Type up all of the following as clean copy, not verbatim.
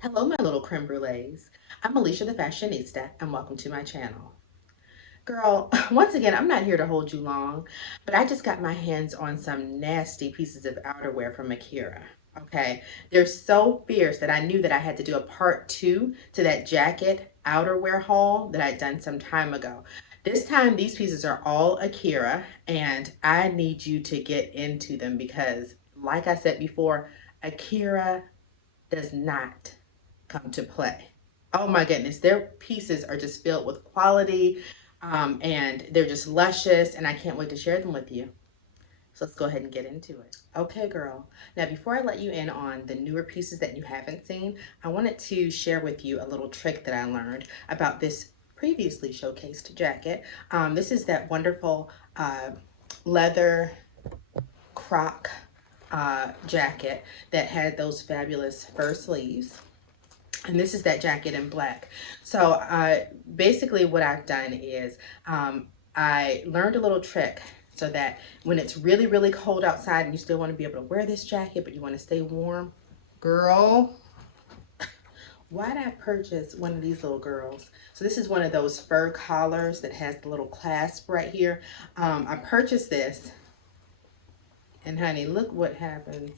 Hello, my little creme brulees. I'm Alicia the Fashionista, and welcome to my channel. Girl, once again, I'm not here to hold you long, but I just got my hands on some nasty pieces of outerwear from Akira. Okay, they're so fierce that I knew that I had to do a part 2 to that jacket outerwear haul that I'd done some time ago. This time, these pieces are all Akira, and I need you to get into them because, like I said before, Akira does not come to play. Oh my goodness, their pieces are just filled with quality, and they're just luscious, and I can't wait to share them with you. So let's go ahead and get into it. Okay, girl. Now, before I let you in on the newer pieces that you haven't seen, I wanted to share with you a little trick that I learned about this previously showcased jacket. This is that wonderful leather croc jacket that had those fabulous fur sleeves. And this is that jacket in black. So basically what I've done is I learned a little trick so that when it's really, really cold outside and you still want to be able to wear this jacket, but you want to stay warm, girl, why did I purchase one of these little girls? So this is one of those fur collars that has the little clasp right here. I purchased this, and honey, look what happens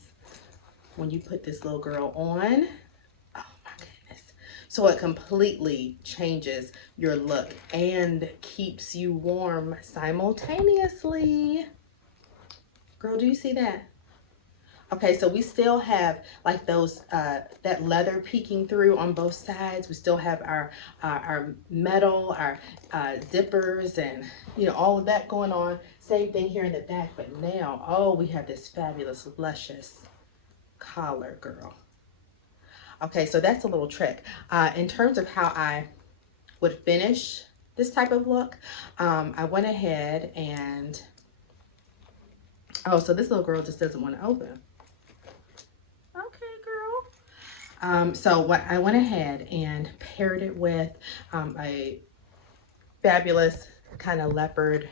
when you put this little girl on. So it completely changes your look and keeps you warm simultaneously. Girl, do you see that? Okay, so we still have like those that leather peeking through on both sides. We still have our metal, our zippers, and you know, all of that going on. Same thing here in the back, but now, oh, we have this fabulous, luscious collar, girl. Okay, so that's a little trick. In terms of how I would finish this type of look, I went ahead and, oh, so this little girl just doesn't want to open. Okay, girl. So what I went ahead and paired it with a fabulous kind of leopard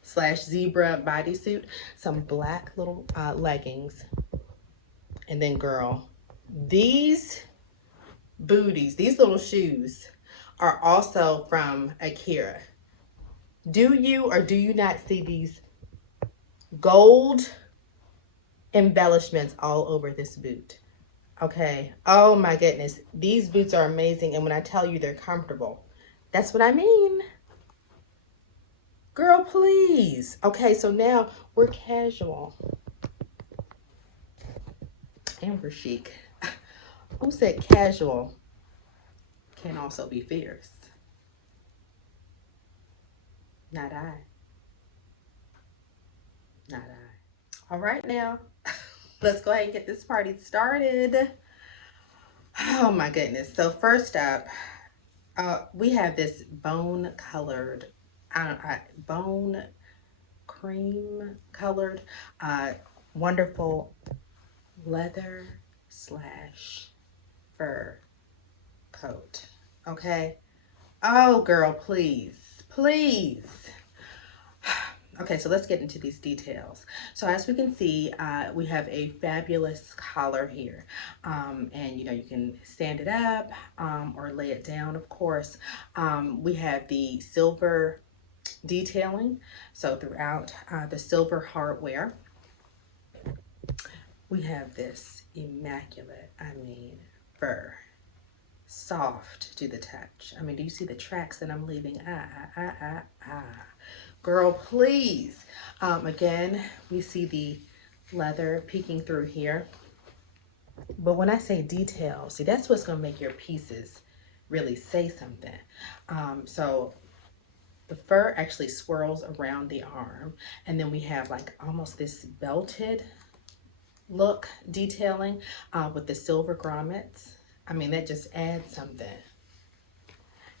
slash zebra bodysuit, some black little leggings, and then girl, these booties, these little shoes are also from Akira. Do you or do you not see these gold embellishments all over this boot? Okay. Oh my goodness. These boots are amazing. And when I tell you they're comfortable, that's what I mean. Girl, please. Okay, so now we're casual. And we're chic. Who said casual can also be fierce? Not I. Not I. All right now. Let's go ahead and get this party started. Oh my goodness. So first up, we have this bone colored, bone cream colored, wonderful leather slash fur coat. Okay. Oh girl, please, please. Okay, so let's get into these details. So as we can see, we have a fabulous collar here. And you know, you can stand it up or lay it down, of course. We have the silver detailing. So throughout the silver hardware, we have this immaculate, I mean, fur. Soft to the touch. I mean, do you see the tracks that I'm leaving? Girl, please. Again, we see the leather peeking through here. But when I say detail, see, that's what's going to make your pieces really say something. So the fur actually swirls around the arm. And then we have like almost this belted look detailing with the silver grommets. I mean, that just adds something.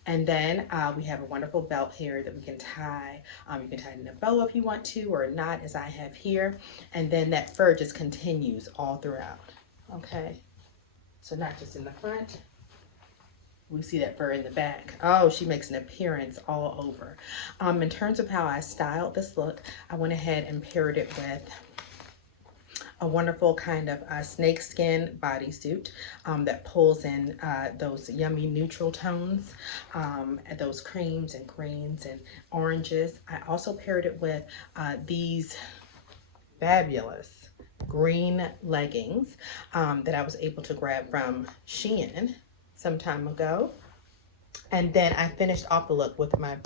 And then we have a wonderful belt here that we can tie. You can tie it in a bow if you want to, or a knot as I have here. And then that fur just continues all throughout. Okay, so not just in the front, we see that fur in the back. Oh, she makes an appearance all over. In terms of how I styled this look, I went ahead and paired it with a wonderful kind of snakeskin bodysuit that pulls in those yummy neutral tones, those creams and greens and oranges. I also paired it with these fabulous green leggings that I was able to grab from Shein some time ago. And then I finished off the look with my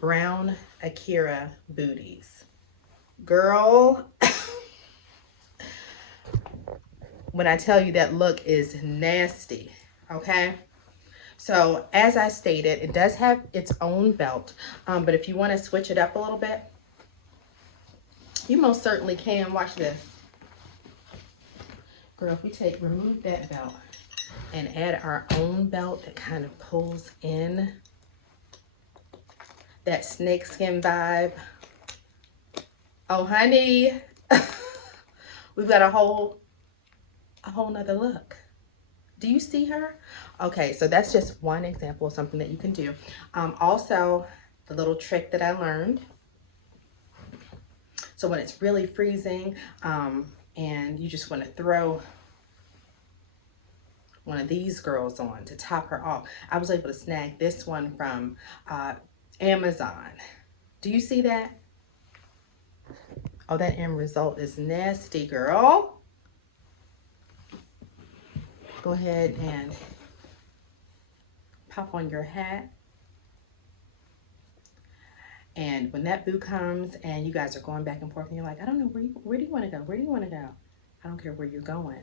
brown Akira booties. Girl, when I tell you that look is nasty, okay? So as I stated, it does have its own belt, but if you want to switch it up a little bit, you most certainly can. Watch this. Girl, if we remove that belt and add our own belt that kind of pulls in that snakeskin vibe. Oh, honey, we've got a whole nother look. Do you see her? Okay, so that's just one example of something that you can do. Also, the little trick that I learned. So when it's really freezing and you just want to throw one of these girls on to top her off, I was able to snag this one from Amazon. Do you see that? Oh, that end result is nasty, girl. Go ahead and pop on your hat. And when that boo comes and you guys are going back and forth and you're like, I don't know, where do you want to go? Where do you want to go? I don't care where you're going.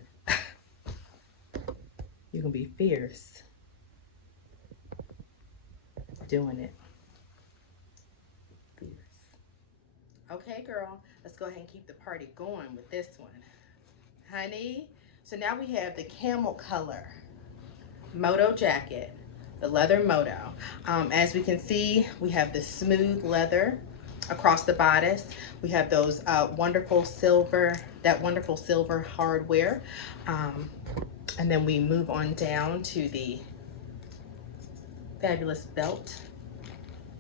You're going to be fierce doing it. Fierce. Okay, girl, let's go ahead and keep the party going with this one. Honey, so now we have the camel color Moto jacket, the leather Moto. As we can see, we have the smooth leather across the bodice. We have those wonderful silver hardware. And then we move on down to the fabulous belt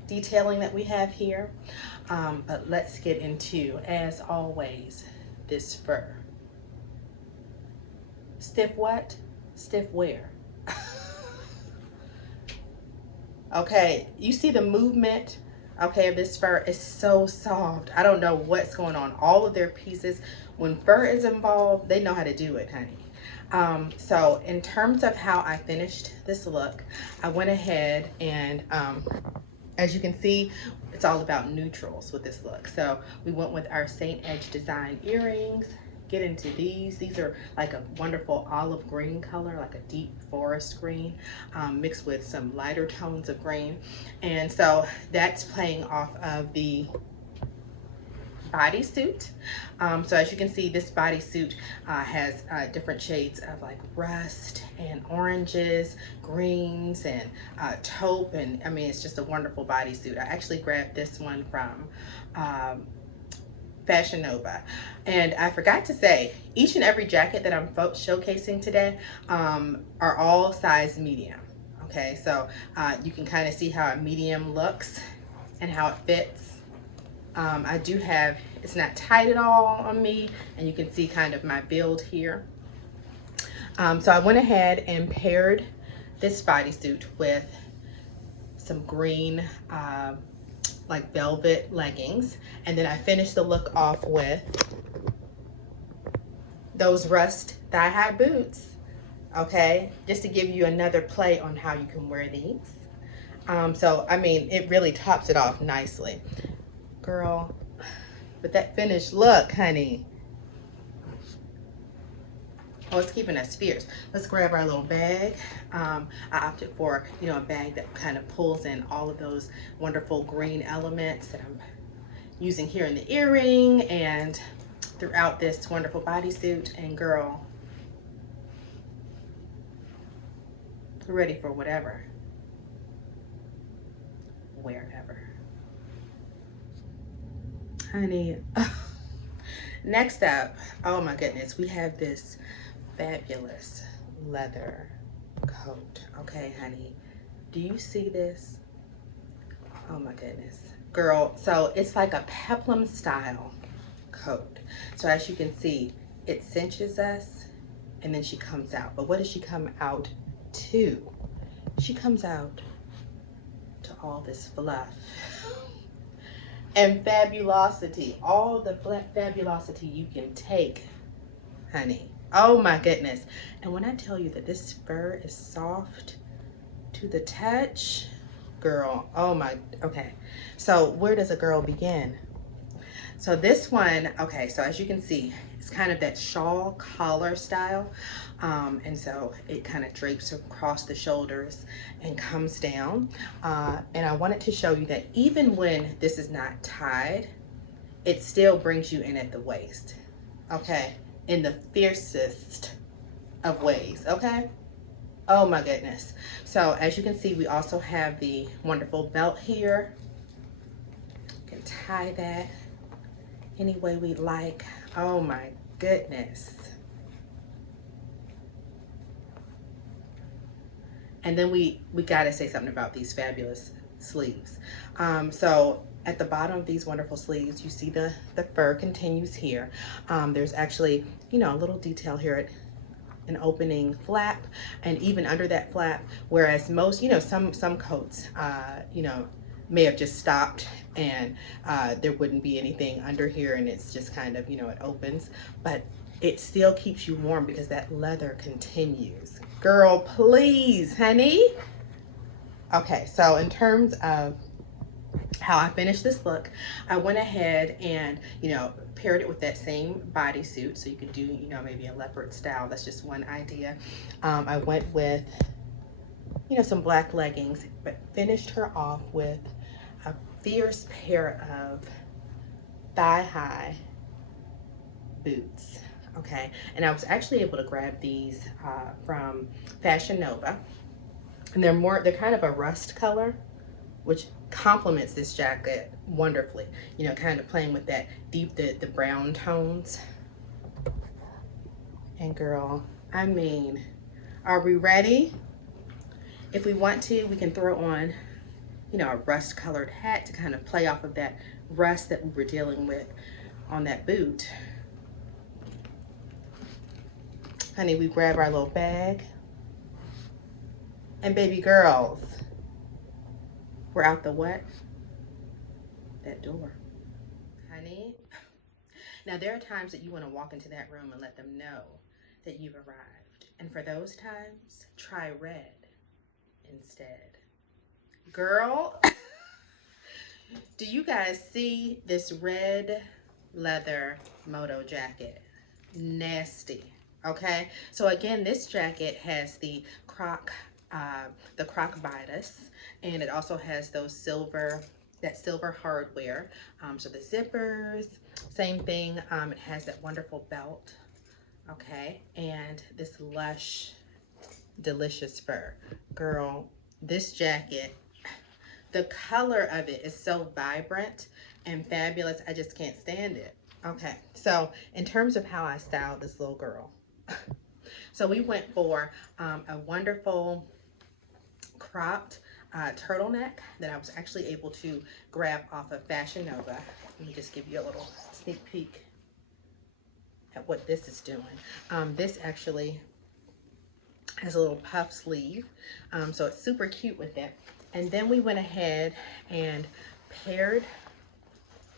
detailing that we have here. But let's get into, as always, this fur. Stiff what? Stiff where? Okay, you see the movement, okay, of this fur is so soft. I don't know what's going on. All of their pieces, when fur is involved, they know how to do it, honey. So in terms of how I finished this look, I went ahead and as you can see, it's all about neutrals with this look. So we went with our Saint Edge design earrings. Get into these. These are like a wonderful olive green color, like a deep forest green, mixed with some lighter tones of green. And so that's playing off of the bodysuit. So as you can see, this bodysuit has different shades of like rust and oranges, greens, and taupe, and I mean, it's just a wonderful bodysuit. I actually grabbed this one from Fashion Nova. And I forgot to say, each and every jacket that I'm showcasing today are all size medium. Okay, so you can kind of see how a medium looks and how it fits. I do have, it's not tight at all on me, and you can see kind of my build here. So I went ahead and paired this bodysuit with some green like velvet leggings, and then I finished the look off with those rust thigh-high boots, okay, just to give you another play on how you can wear these. So I mean, it really tops it off nicely, girl. But that finished look, honey, oh, it's keeping us fierce. Let's grab our little bag. I opted for, you know, a bag that kind of pulls in all of those wonderful green elements that I'm using here in the earring and throughout this wonderful bodysuit. And girl, we're ready for whatever, wherever. Honey, next up, oh my goodness, we have this fabulous leather coat. Okay, honey, do you see this? Oh my goodness, girl. So it's like a peplum style coat. So as you can see, it cinches us and then she comes out. But what does she come out to? She comes out to all this fluff and fabulosity, all the fabulosity you can take, honey. Oh my goodness. And when I tell you that this fur is soft to the touch, girl, oh my, okay. So where does a girl begin? So this one, okay, so as you can see, it's kind of that shawl collar style. And so it kind of drapes across the shoulders and comes down. And I wanted to show you that even when this is not tied, it still brings you in at the waist, okay? In the fiercest of ways, okay? Oh my goodness. So as you can see, we also have the wonderful belt here. You can tie that any way we like. Oh my goodness. And then we gotta say something about these fabulous sleeves. So at the bottom of these wonderful sleeves, you see the fur continues here. There's actually, you know, a little detail here at an opening flap, and even under that flap, whereas most, you know, some coats, you know, may have just stopped and there wouldn't be anything under here and it's just kind of, you know, it opens, but it still keeps you warm because that leather continues. Girl, please, honey. Okay, so in terms of how I finished this look, I went ahead and, you know, paired it with that same bodysuit. So you could do, you know, maybe a leopard style. That's just one idea. I went with, you know, some black leggings, but finished her off with a fierce pair of thigh-high boots. Okay, and I was actually able to grab these from Fashion Nova, and they're kind of a rust color, which complements this jacket wonderfully. You know, kind of playing with that deep, the brown tones. And girl, I mean, are we ready? If we want to, we can throw on, you know, a rust colored hat to kind of play off of that rust that we were dealing with on that boot. Honey, we grab our little bag. And baby girls, we're out the what? That door. Honey, now there are times that you want to walk into that room and let them know that you've arrived. And for those times, try red instead. Girl, do you guys see this red leather Moto jacket? Nasty. Okay, so again, this jacket has the croc bodice, and it also has those silver hardware. So the zippers, same thing. It has that wonderful belt. Okay, and this lush, delicious fur. Girl, this jacket, the color of it is so vibrant and fabulous. I just can't stand it. Okay, so in terms of how I styled this little girl, so we went for a wonderful cropped turtleneck that I was actually able to grab off of Fashion Nova. Let me just give you a little sneak peek at what this is doing. This actually has a little puff sleeve, so it's super cute with it. And then we went ahead and paired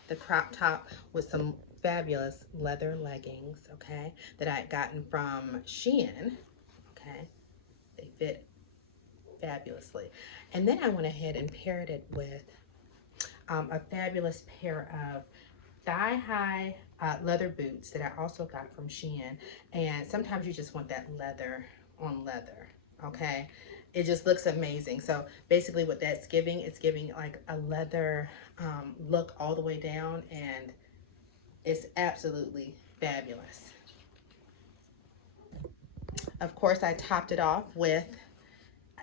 the crop top with some fabulous leather leggings, okay, that I had gotten from Shein, okay. They fit fabulously. And then I went ahead and paired it with a fabulous pair of thigh-high leather boots that I also got from Shein. And sometimes you just want that leather on leather, okay? It just looks amazing. So basically what that's giving, it's giving like a leather look all the way down, and it's absolutely fabulous. Of course, I topped it off with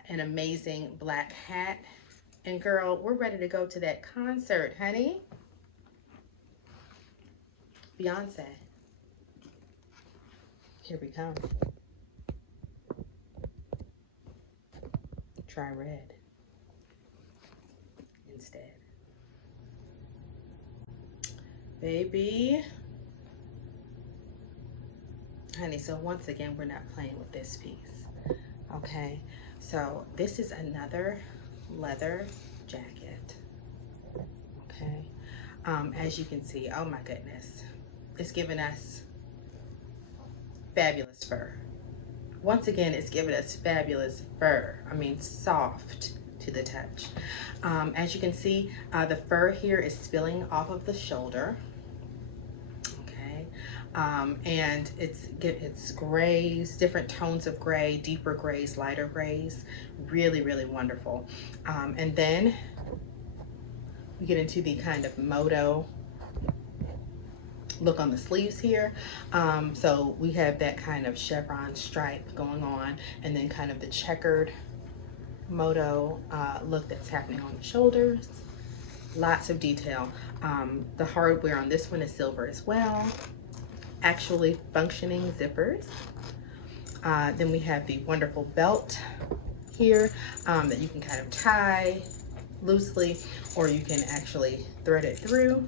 an amazing black hat. And girl, we're ready to go to that concert, honey. Beyonce. Here we come. try red instead. Baby. Honey, so once again, we're not playing with this piece. Okay, so this is another leather jacket. Okay, as you can see, oh my goodness, it's giving us fabulous fur. Once again, it's giving us fabulous fur. I mean, soft to the touch. As you can see, the fur here is spilling off of the shoulder. Okay, and it's grays, different tones of gray, deeper grays, lighter grays. Really, really wonderful. And then we get into the kind of Moto look on the sleeves here. So we have that kind of chevron stripe going on, and then kind of the checkered Moto look that's happening on the shoulders. Lots of detail. The hardware on this one is silver as well. Actually functioning zippers. Then we have the wonderful belt here that you can kind of tie loosely, or you can actually thread it through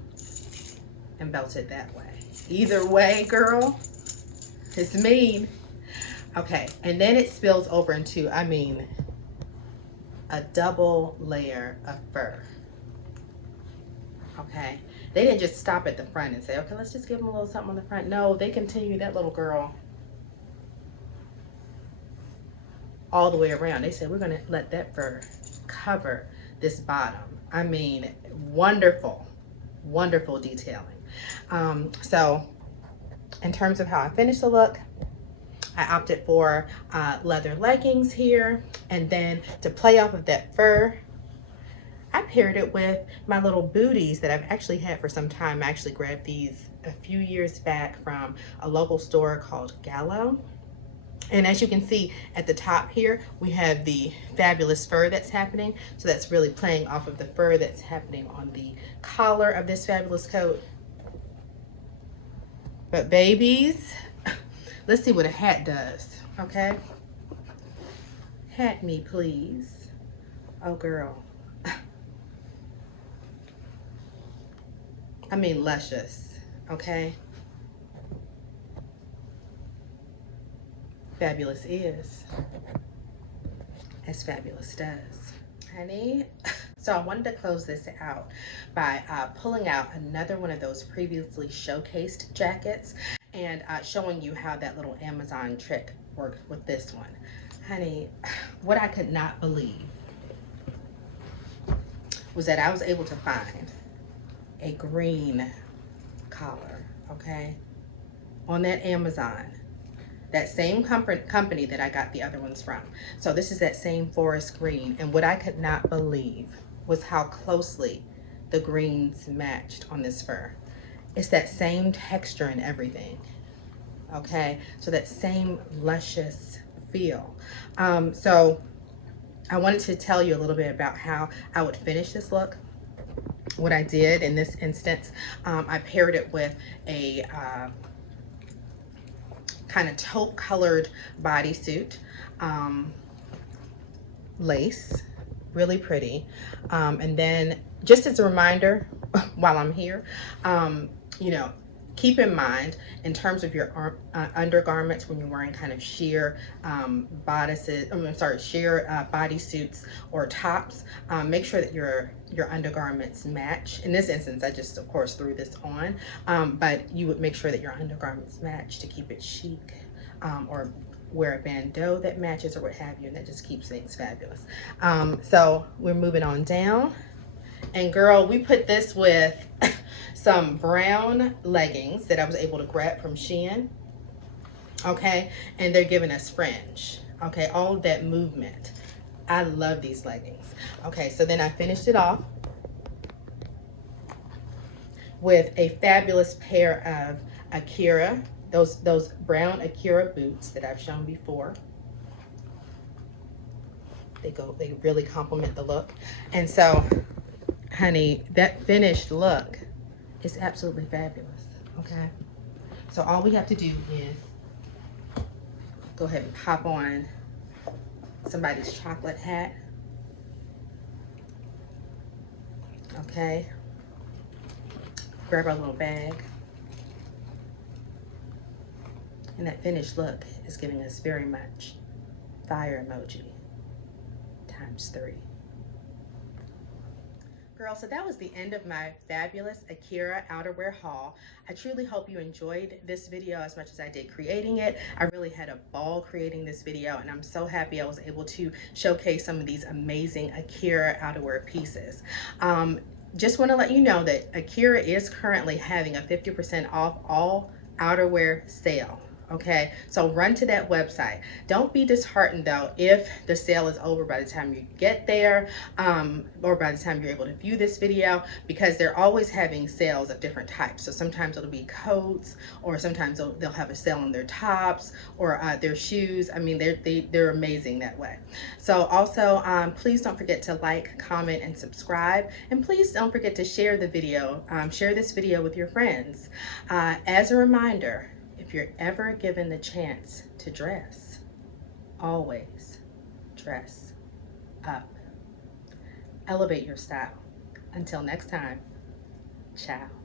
and belt it that way. Either way, girl, it's mean. Okay, and then it spills over into, I mean, a double layer of fur. Okay, they didn't just stop at the front and say, okay, let's just give them a little something on the front. No, they continue that little girl all the way around. They said, we're gonna let that fur cover this bottom. I mean, wonderful, wonderful detailing. So in terms of how I finished the look, I opted for leather leggings here, and then to play off of that fur, I paired it with my little booties that I've actually had for some time. I actually grabbed these a few years back from a local store called Gallo. And as you can see at the top here, we have the fabulous fur that's happening. So that's really playing off of the fur that's happening on the collar of this fabulous coat. But babies, let's see what a hat does, okay? Hat me, please. Oh, girl. I mean, luscious, okay? Fabulous is as fabulous does, honey. So I wanted to close this out by pulling out another one of those previously showcased jackets and showing you how that little Amazon trick worked with this one. Honey, what I could not believe was that I was able to find a green collar, okay, on that Amazon. That same company that I got the other ones from. So this is that same forest green. And what I could not believe was how closely the greens matched on this fur. It's that same texture and everything. Okay, so that same luscious feel. So I wanted to tell you a little bit about how I would finish this look. What I did in this instance, I paired it with a kind of taupe colored bodysuit, lace, really pretty. And then just as a reminder, while I'm here, you know, keep in mind in terms of your undergarments when you're wearing kind of sheer bodices, sheer bodysuits or tops, make sure that your undergarments match. In this instance, I just of course threw this on, but you would make sure that your undergarments match to keep it chic, or wear a bandeau that matches or what have you, and that just keeps things fabulous. So we're moving on down, and girl, we put this with some brown leggings that I was able to grab from Shein, okay, and they're giving us fringe, okay, all of that movement. I love these leggings. Okay, so then I finished it off with a fabulous pair of Akira, those brown Akira boots that I've shown before. They really complement the look. And so, honey, that finished look is absolutely fabulous, okay? So all we have to do is go ahead and pop on somebody's chocolate hat, Okay, grab our little bag. And that finished look is giving us very much fire emoji ×3. Girl, so that was the end of my fabulous Akira outerwear haul. I truly hope you enjoyed this video as much as I did creating it. I really had a ball creating this video, and I'm so happy I was able to showcase some of these amazing Akira outerwear pieces. Just want to let you know that Akira is currently having a 50% off all outerwear sale. Okay, so run to that website. Don't be disheartened though if the sale is over by the time you get there, or by the time you're able to view this video, because they're always having sales of different types. So sometimes it'll be coats, or sometimes they'll have a sale on their tops or their shoes. I mean, they're amazing that way. So also, please don't forget to like, comment, and subscribe. And please don't forget to share the video, share this video with your friends. As a reminder, if you're ever given the chance to dress, always dress up. Elevate your style. Until next time, ciao.